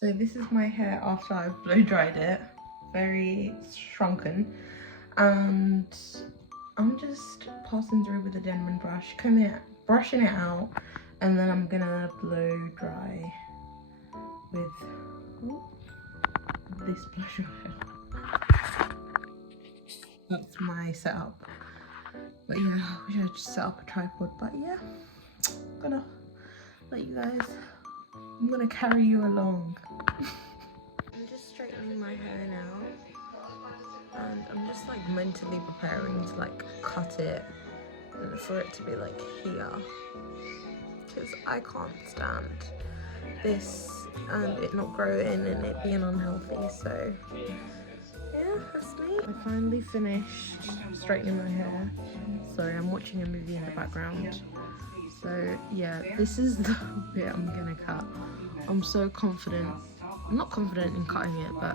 So this is my hair after I've blow dried it, very shrunken, and I'm just passing through with a Denman brush, brushing it out, and then I'm gonna blow dry with this blow dryer. That's my setup. But yeah, I wish I just set up a tripod, but yeah, I'm gonna let you guys, I'm gonna carry you along. I'm just straightening my hair now, and I'm just like mentally preparing to like cut it and for it to be like here, because I can't stand this and it not growing and it being unhealthy. So yeah, that's me. I finally finished straightening my hair. Sorry, I'm watching a movie in the background. So yeah, this is the bit I'm gonna cut. I'm so confident. I'm not confident in cutting it, but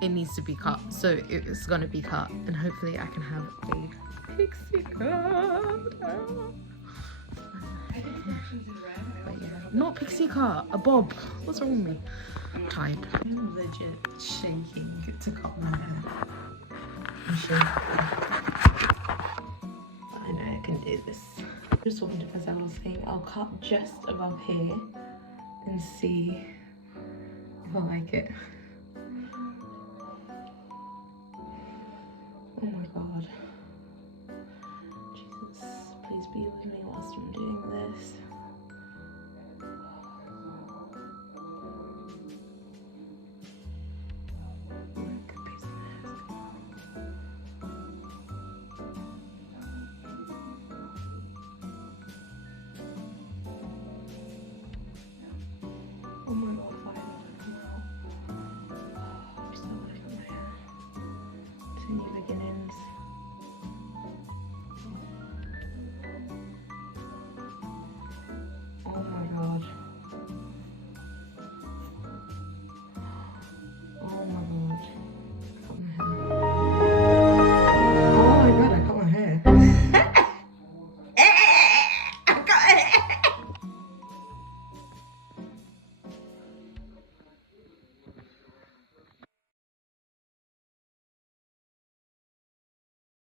it needs to be cut. So it's gonna be cut, and hopefully I can have a pixie cut. But yeah, not pixie cut, a bob. What's wrong with me? I'm tired. I'm legit shaking to cut my hair. I'm shaking. I know I can do this. Just talking to myself, I was saying I'll cut just above here and see if I like it.